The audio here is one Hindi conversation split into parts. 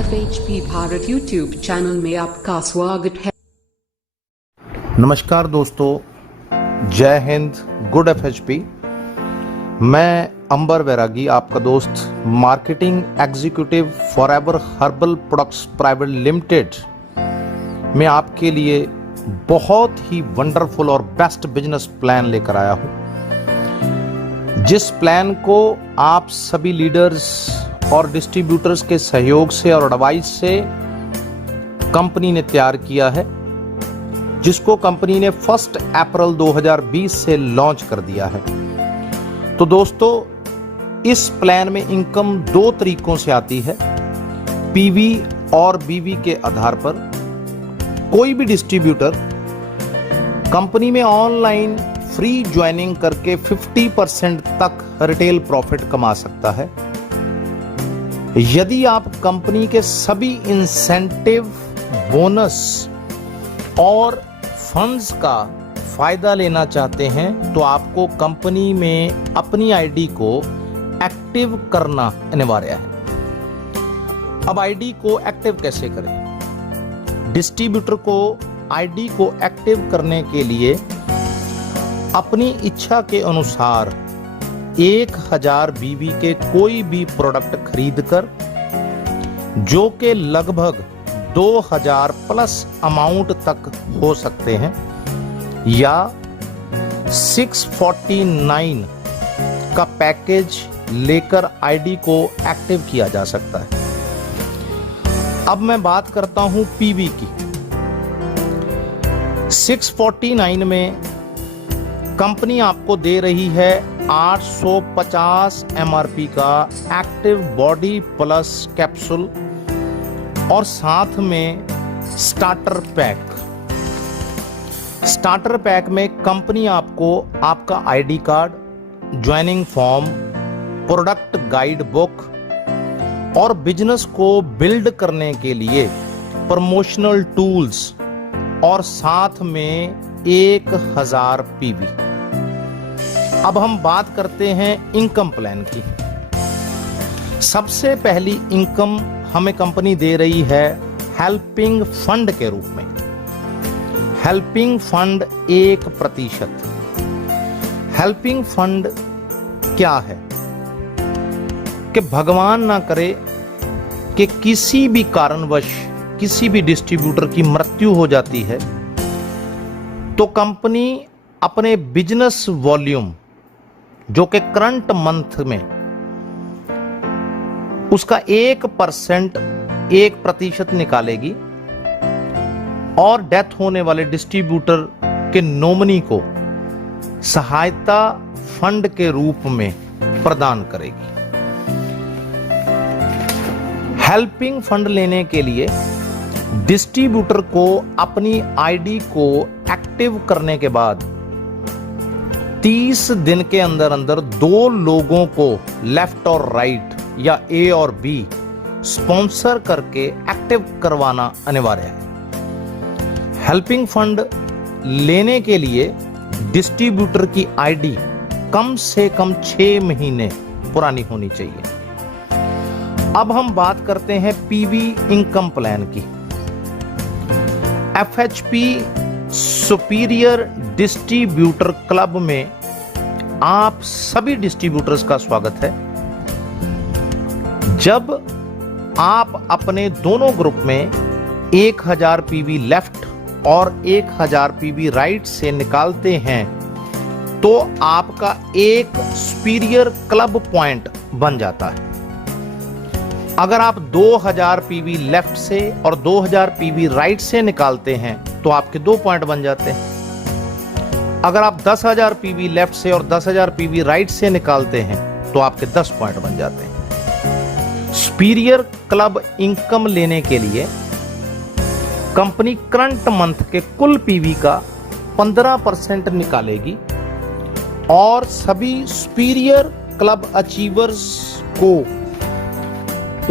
FHP भारत यूट्यूब चैनल में आपका स्वागत है। नमस्कार दोस्तों, जय हिंद, गुड FHP। मैं अंबर वैरागी, आपका दोस्त, marketing executive forever herbal products private limited में आपके लिए बहुत ही वंडरफुल और बेस्ट बिजनेस प्लान लेकर आया हूं, जिस प्लान को आप सभी लीडर्स और डिस्ट्रीब्यूटर्स के सहयोग से और एडवाइस से कंपनी ने तैयार किया है, जिसको कंपनी ने 1 अप्रैल 2020 से लॉन्च कर दिया है। तो दोस्तों, इस प्लान में इनकम 2 तरीकों से आती है, PV और BV के आधार पर। कोई भी डिस्ट्रीब्यूटर कंपनी में ऑनलाइन फ्री ज्वाइनिंग करके 50% तक रिटेल प्रॉफिट कमा सकता है। यदि आप कंपनी के सभी इंसेंटिव, बोनस और फंड्स का फायदा लेना चाहते हैं तो आपको कंपनी में अपनी आईडी को एक्टिव करना अनिवार्य है। अब आईडी को एक्टिव कैसे करें? डिस्ट्रीब्यूटर को आईडी को एक्टिव करने के लिए अपनी इच्छा के अनुसार 1000 BV के कोई भी प्रोडक्ट खरीदकर, जो के लगभग 2000 प्लस अमाउंट तक हो सकते हैं, या 649 का पैकेज लेकर आईडी को एक्टिव किया जा सकता है। अब मैं बात करता हूं PV की। 649 में कंपनी आपको दे रही है 850 MRP का एक्टिव बॉडी प्लस कैप्सूल और साथ में स्टार्टर पैक। स्टार्टर पैक में कंपनी आपको आपका ID card, joining form, product guide book और बिजनेस को बिल्ड करने के लिए प्रमोशनल टूल्स और साथ में 1000 PV। अब हम बात करते हैं इनकम प्लान की। सबसे पहली इनकम हमें कंपनी दे रही है हेल्पिंग फंड के रूप में। Helping fund 1%। हेल्पिंग फंड क्या है? कि भगवान ना करे कि किसी भी कारणवश किसी भी डिस्ट्रीब्यूटर की मृत्यु हो जाती है तो कंपनी अपने बिजनेस वॉल्यूम, जो कि करंट मंथ में उसका 1% निकालेगी और डेथ होने वाले डिस्ट्रीब्यूटर के नॉमिनी को सहायता फंड के रूप में प्रदान करेगी। हेल्पिंग फंड लेने के लिए डिस्ट्रीब्यूटर को अपनी आईडी को एक्टिव करने के बाद 30 दिन के अंदर अंदर 2 लोगों को लेफ्ट और राइट या A और B स्पॉन्सर करके एक्टिव करवाना अनिवार्य है। हेल्पिंग फंड लेने के लिए डिस्ट्रीब्यूटर की आईडी कम से कम 6 महीने पुरानी होनी चाहिए। अब हम बात करते हैं PV इनकम प्लान की। FHP सुपीरियर डिस्ट्रीब्यूटर क्लब में आप सभी डिस्ट्रीब्यूटर्स का स्वागत है। जब आप अपने दोनों ग्रुप में 1000 PV लेफ्ट और 1000 PV राइट से निकालते हैं तो आपका एक सुपीरियर क्लब पॉइंट बन जाता है। अगर आप 2000 PV लेफ्ट से और 2000 PV राइट से निकालते हैं तो आपके 2 पॉइंट बन जाते हैं। अगर आप 10,000 PV लेफ्ट से और 10,000 PV राइट से निकालते हैं तो आपके 10 पॉइंट बन जाते हैं। सुपीरियर क्लब इनकम लेने के लिए कंपनी करंट मंथ के कुल PV का 15% निकालेगी और सभी सुपीरियर क्लब अचीवर्स को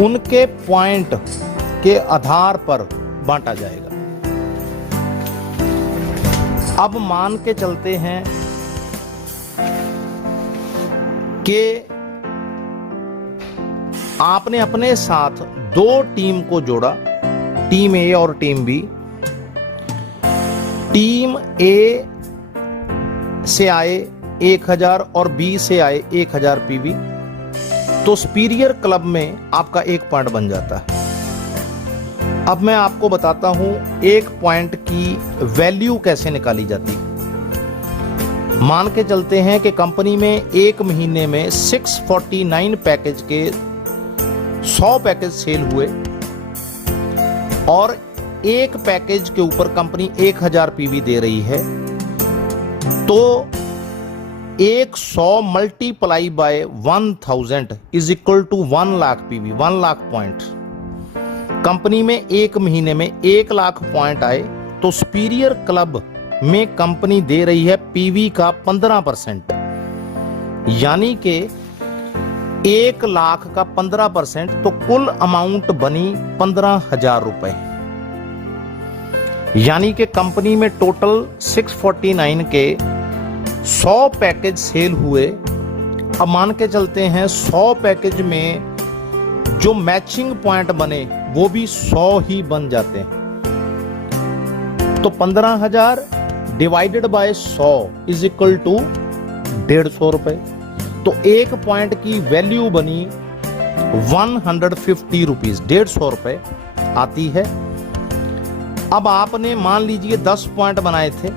उनके पॉइंट के आधार पर बांटा जाएगा। अब मान के चलते हैं कि आपने अपने साथ दो टीम को जोड़ा, टीम ए और टीम बी। टीम ए से आए 1000 और बी से आए 1000 पीवी, तो सुपीरियर क्लब में आपका 1 पॉइंट बन जाता है। अब मैं आपको बताता हूं 1 पॉइंट की वैल्यू कैसे निकाली जाती है। मान के चलते हैं कि कंपनी में एक महीने में 649 पैकेज के 100 पैकेज सेल हुए और एक पैकेज के ऊपर कंपनी 1000 पीवी दे रही है, तो 100 multiply by 1000 is equal to 1 lakh PV, 1 lakh point. Company में एक महीने में 1 लाख पॉइंट आए, तो सुपीरियर क्लब में कंपनी दे रही है पीवी का 15%, यानी कि 1 लाख का 15%, तो कुल अमाउंट बनी 15,000 रुपए। यानी कि कंपनी में टोटल 649 के 100 पैकेज सेल हुए। अब मान के चलते हैं 100 पैकेज में जो मैचिंग पॉइंट बने वो भी 100 ही बन जाते हैं, तो 15,000 divided by 100 is equal to 150 रुपए। तो 1 पॉइंट की वैल्यू बनी 150 रुपीज, 150 रुपए आती है। अब आपने मान लीजिए 10 पॉइंट बनाए थे,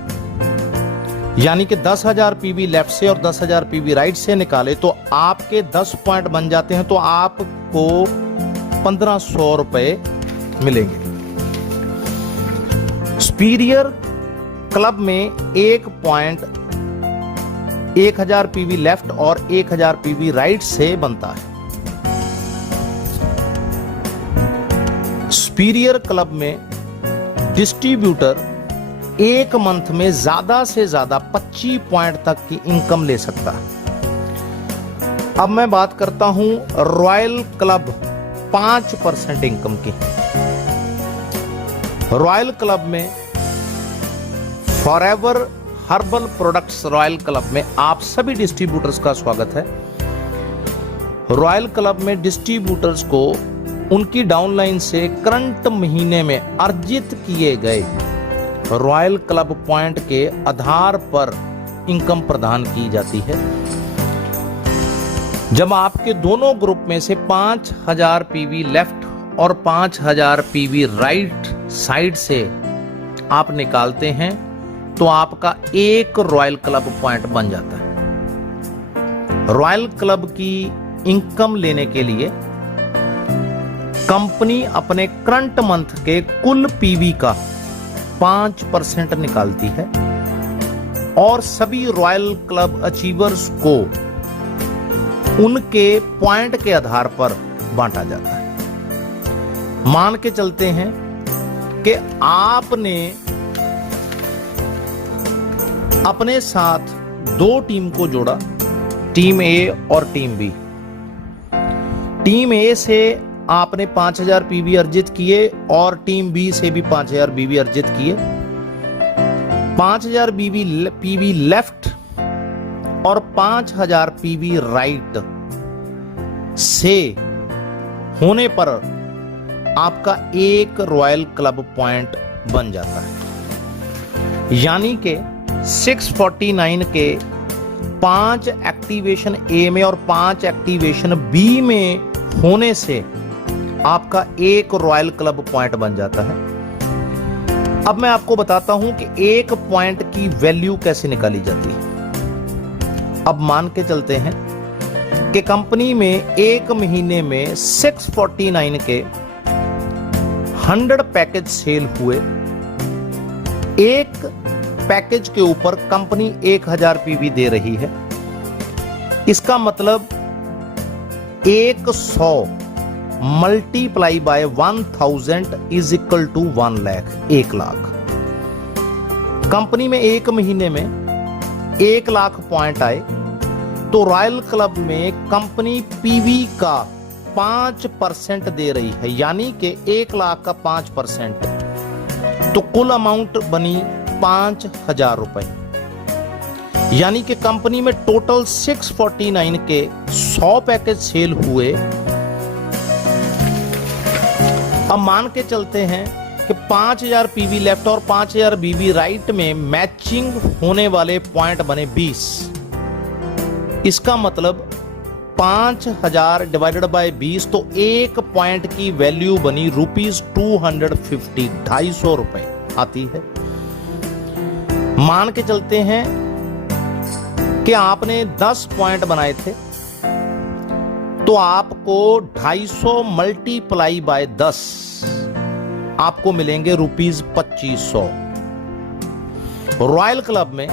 यानी कि 10,000 पीवी लेफ्ट से और 10,000 पीवी राइट से निकाले, तो आपके 10 पॉइंट बन जाते हैं, तो आपको 1500 रुपए मिलेंगे। सुपीरियर क्लब में 1 पॉइंट 1000 पीवी लेफ्ट और 1000 पीवी राइट से बनता है। सुपीरियर क्लब में डिस्ट्रीब्यूटर एक मंथ में ज्यादा से ज्यादा 25 पॉइंट तक की इनकम ले सकता है। अब मैं बात करता हूं रॉयल क्लब 5% इनकम की। रॉयल क्लब में forever herbal products royal club में आप सभी डिस्ट्रीब्यूटर्स का स्वागत है। रॉयल क्लब में डिस्ट्रीब्यूटर्स को उनकी डाउनलाइन से करंट महीने में अर्जित किए गए रॉयल क्लब पॉइंट के आधार पर इनकम प्रदान की जाती है। जब आपके दोनों ग्रुप में से 5000 पीवी लेफ्ट और 5000 पीवी राइट साइड से आप निकालते हैं, तो आपका 1 रॉयल क्लब पॉइंट बन जाता है। रॉयल क्लब की इनकम लेने के लिए कंपनी अपने करंट मंथ के कुल पीवी का 5% निकालती है और सभी रॉयल क्लब अचीवर्स को उनके पॉइंट के आधार पर बांटा जाता है। मान के चलते हैं कि आपने अपने साथ 2 टीम को जोड़ा, टीम ए और टीम बी। टीम ए से आपने 5000 पीवी अर्जित किए और टीम बी से भी 5000 पीवी अर्जित किए। 5000 पीवी लेफ्ट और 5000 पीवी राइट से होने पर आपका 1 रॉयल क्लब पॉइंट बन जाता है। यानी कि 649 के 5 एक्टिवेशन ए में और 5 एक्टिवेशन बी में होने से आपका 1 रॉयल क्लब पॉइंट बन जाता है। अब मैं आपको बताता हूं कि 1 पॉइंट की वैल्यू कैसे निकाली जाती है। अब मान के चलते हैं कि कंपनी में एक महीने में 649 के 100 पैकेज सेल हुए। एक पैकेज के ऊपर कंपनी 1000 पीवी दे रही है। इसका मतलब 100 multiply by 1000 is equal to 1 lakh, 1 lakh. Company में एक महीने में 1 लाख पॉइंट आए, तो रॉयल क्लब में कंपनी पीवी का 5% दे रही है, यानी कि 1 लाख का 5%, तो कुल अमाउंट बनी 5000 रुपए। यानी कि कंपनी में टोटल 649 के 100 पैकेज सेल हुए अब मान के चलते हैं कि 5000 पीवी लेफ्ट और 5000 बीवी राइट में मैचिंग होने वाले पॉइंट बने 20। इसका मतलब 5000 डिवाइडेड बाय 20, तो एक पॉइंट की वैल्यू बनी ₹250, 250 रुपए आती है। मान के चलते हैं कि आपने 10 पॉइंट बनाए थे, तो आपको 250 मल्टीप्लाई बाय 10 आपको मिलेंगे ₹2500। रॉयल क्लब में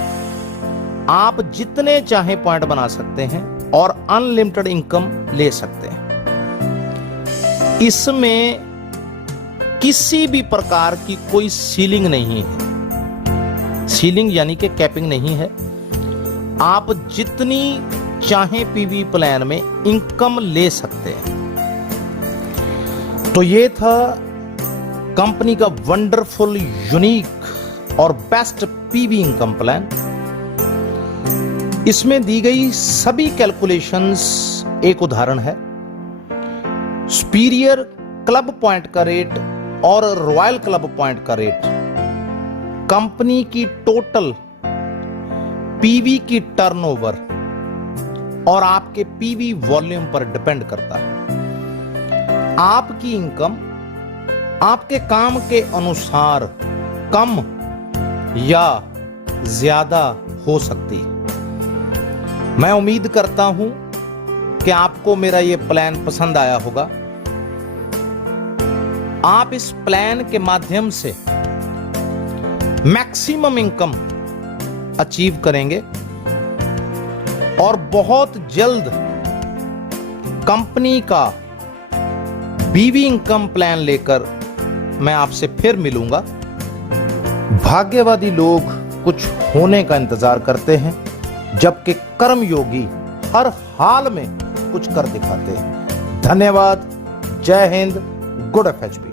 आप जितने चाहे पॉइंट बना सकते हैं और अनलिमिटेड इनकम ले सकते हैं। इसमें किसी भी प्रकार की कोई सीलिंग नहीं है। सीलिंग यानी कि कैपिंग नहीं है। आप जितनी चाहे पीवी प्लान में इनकम ले सकते हैं। तो ये था कंपनी का वंडरफुल, यूनिक और बेस्ट पीवी इनकम प्लान। इसमें दी गई सभी कैलकुलेशंस एक उदाहरण है। सुपीरियर क्लब पॉइंट का रेट और रॉयल क्लब पॉइंट का रेट कंपनी की टोटल पीवी की टर्नओवर और आपके पीवी वॉल्यूम पर डिपेंड करता है। आपकी इनकम आपके काम के अनुसार कम या ज्यादा हो सकती है। मैं उम्मीद करता हूं कि आपको मेरा यह प्लान पसंद आया होगा। आप इस प्लान के माध्यम से मैक्सिमम इनकम अचीव करेंगे और बहुत जल्द कंपनी का बीवी इनकम प्लान लेकर मैं आपसे फिर मिलूंगा। भाग्यवादी लोग कुछ होने का इंतजार करते हैं, जबकि कर्मयोगी हर हाल में कुछ कर दिखाते हैं। धन्यवाद। जय हिंद। Good FHP।